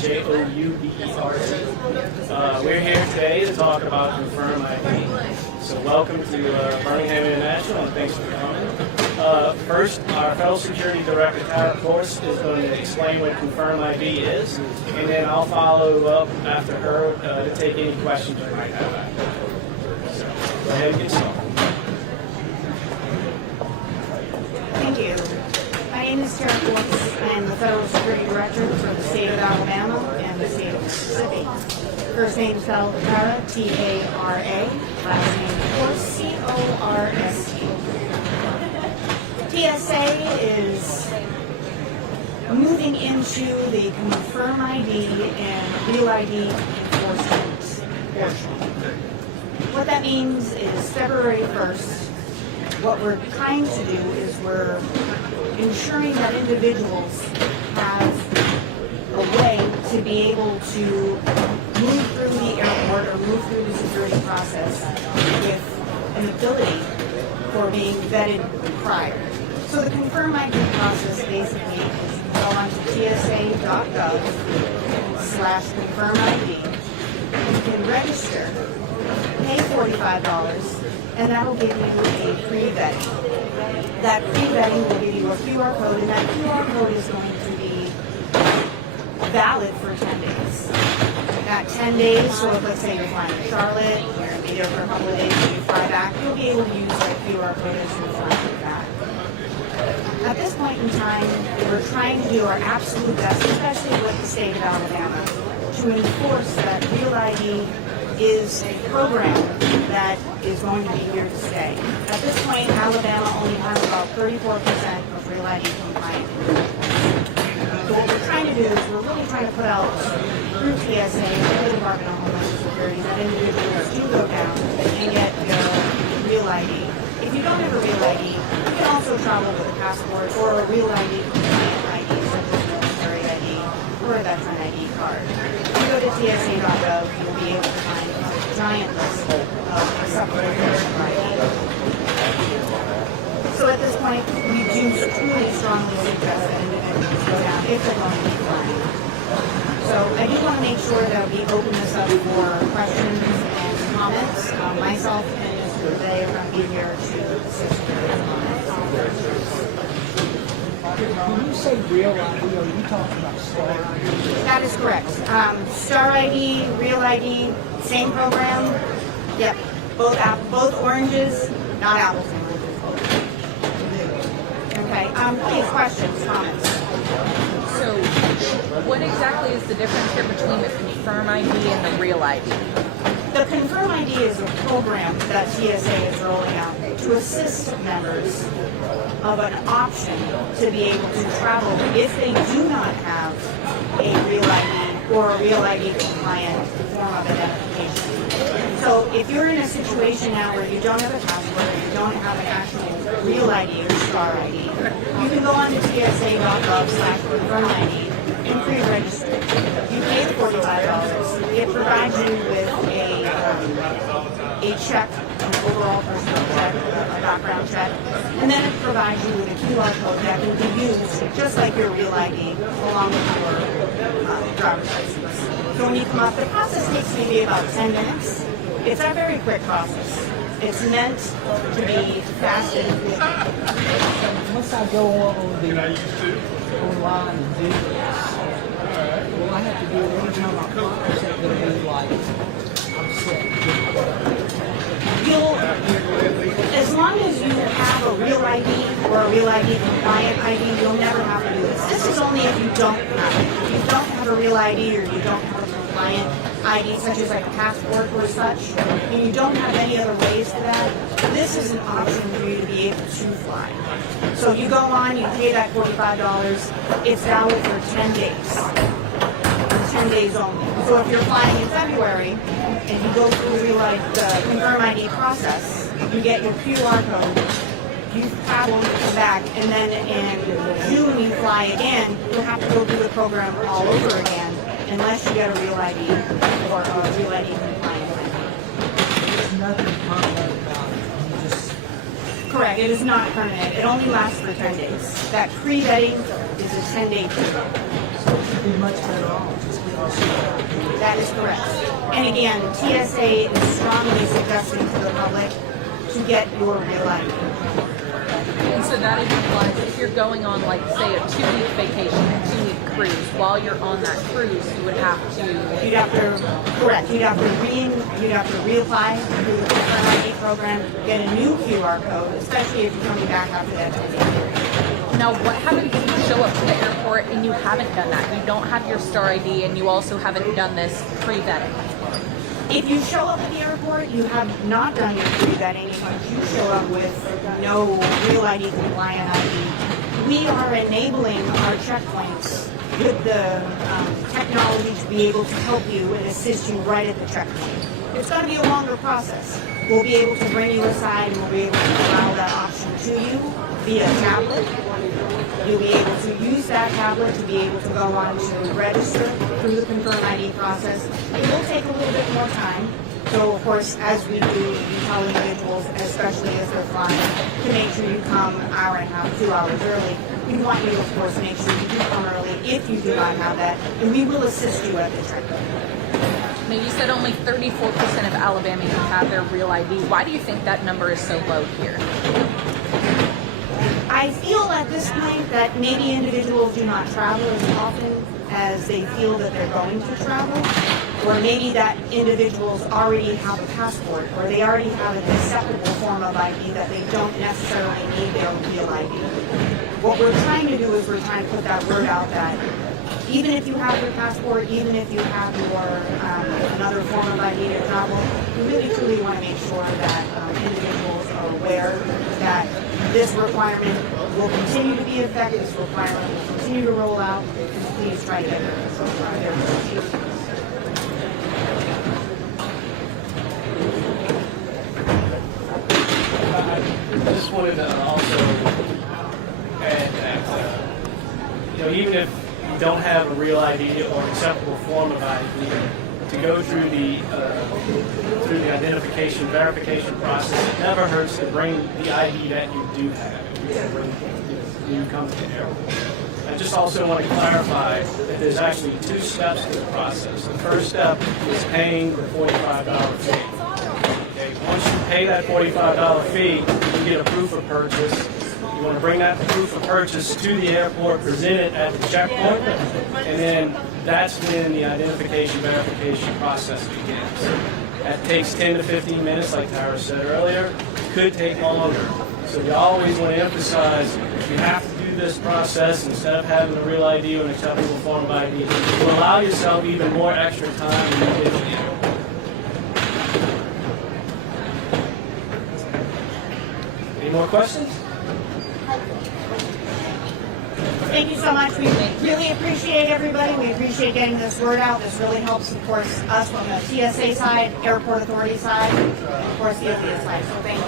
J-O-U-B-E-R-T. We're here today to talk about Confirm ID. So welcome to Birmingham International, and thanks for coming. First, our Federal Security Director, Tara, of course, is going to explain what Confirm ID is, and then I'll follow up after her to take any questions you might have after. So go ahead and get started. Thank you. My name is Tara. I am the Federal Security Director for the state of Alabama and the state of Mississippi. First name is Tara, T-A-R-A. Last name, of course, C-O-R-S-E. TSA is moving into the Confirm ID and Real ID enforcement portion. What that means is February 1st, what we're trying to do is we're ensuring that individuals have a way to be able to move through the airport or move through the security process with an ability for being vetted prior. So the Confirm ID process basically is you go onto tsa.gov/Confirm ID. You can register, pay $45, and that'll give you a pre-vetting. That pre-vetting will give you a QR code, and that QR code is going to be valid for 10 days. That 10 days, so if let's say you're flying to Charlotte, you're going to be there for a couple of days, and you fly back, you'll be able to use that QR code as you're flying back. At this point in time, we're trying to do our absolute best, especially with the state of Alabama, to enforce that Real ID is a program that is going to be here to stay. At this point, Alabama only has about 34% of Real ID compliant. So what we're trying to do is we're really trying to put out through TSA and the Department of Homeland Security that individuals do go down and get their Real ID. If you don't have a Real ID, you can also travel with a passport or a Real ID compliant ID, such as a military ID or a veteran ID card. If you go to TSA.gov, you'll be able to find a giant list of acceptable forms of ID. So at this point, we do truly strongly suggest that individuals go down if they're going to be flying. So I do want to make sure that we open this up for questions and comments. Myself and Mr. Bay are going to be here to assist with those comments. When you say Real ID, are you talking about Star ID? That is correct. Star ID, Real ID, same program. Yep, both oranges, not apples and oranges. Okay. Please, questions, comments. So, what exactly is the difference here between the Confirm ID and the Real ID? The Confirm ID is a program that TSA is rolling out to assist members of an option to be able to travel if they do not have a Real ID or a Real ID compliant form of identification. So if you're in a situation now where you don't have a passport or you don't have an actual Real ID or Star ID, you can go on to tsa.gov/Confirm ID and pre-register. You pay the $45. It provides you with a check, an overall personal check, a background check, and then it provides you with a QR code that can be used just like your Real ID along with your driver's license. So when you come up, the process takes maybe about 10 minutes. It's a very quick process. It's meant to be fast and efficient. Once I go on online and do this, will I have to do it every time I fly, or is that going to be like I'm set? As long as you have a Real ID or a Real ID compliant ID, you'll never have to do this. This is only if you don't have it. If you don't have a Real ID or you don't have a compliant ID, such as like a passport or such, and you don't have any other ways to that, this is an option for you to be able to fly. So you go on, you pay that $45, it's valid for 10 days. 10 days only. So if you're flying in February and you go through the Confirm ID process, you get your QR code, you travel and come back, and then in June you fly again, you'll have to go through the program all over again unless you get a Real ID or a Real ID compliant ID. There's nothing permanent about it. You just Correct. It is not permanent. It only lasts for 10 days. That pre-vetting is a 10-day period. so it should be much better off just That is correct. And again, TSA is strongly suggesting to the public to get your real ID. And so that even applies if you're going on, like, say, a 2-week vacation, a 2-week cruise. While you're on that cruise, you would have to. You'd have to, correct. You'd have to reapply through the Confirm ID program, get a new QR code, especially if you're coming back after that 2-week period. Now, what happens if you show up to the airport and you haven't done that? You don't have your Star ID and you also haven't done this pre-vetting. If you show up at the airport, you have not done your pre-vetting, you show up with no Real ID compliant ID, we are enabling our checkpoints with the technology to be able to help you and assist you right at the checkpoint. It's going to be a longer process. We'll be able to bring you aside and we'll be able to allow that option to you via tablet. You'll be able to use that tablet to be able to go on to register through the Confirm ID process. It will take a little bit more time. So, of course, as we do, we tell individuals, especially as they're flying, to make sure you come an hour and a half, 2 hours early. We want you, of course, to make sure you do come early if you do not have that, and we will assist you at the check-in. Now, you said only 34% of Alabamians have their Real ID. Why do you think that number is so low here? I feel at this point that maybe individuals do not travel as often as they feel that they're going to travel, or maybe that individuals already have a passport, or they already have an acceptable form of ID that they don't necessarily need their Real ID. What we're trying to do is we're trying to put that word out that even if you have your passport, even if you have your another form of ID to travel, we really truly want to make sure that individuals are aware that this requirement will continue to be effective, this requirement will continue to roll out, and please try to get their I just wanted to also add that, even if you don't have a Real ID or an acceptable form of ID, to go through the identification verification process, it never hurts to bring the ID that you do have when you come to the airport. I just also want to clarify that there's actually 2 steps to the process. The first step is paying the $45 fee. Okay, once you pay that $45 fee, you get a proof of purchase. You want to bring that proof of purchase to the airport, present it at the checkpoint, and then that's when the identification verification process begins. That takes 10 to 15 minutes, like Tara said earlier. It could take longer. So we always want to emphasize you have to do this process instead of having a Real ID or an acceptable form of ID. You allow yourself even more extra time than you did at the airport. Any more questions? Thank you so much. We really appreciate everybody. We appreciate getting this word out. This really helps, of course, us on the TSA side, Airport Authority side, and of course the OPS side. So thank you.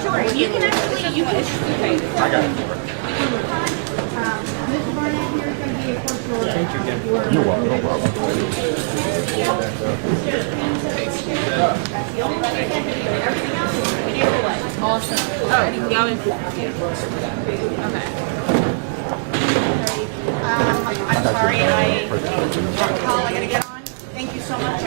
Sure, you can actually, I got it. Mr. Barnett here is going to be a course Thank you again. You're welcome. No problem. Awesome. Oh, that was okay. I'm sorry, I got a call I got to get on. Thank you so much.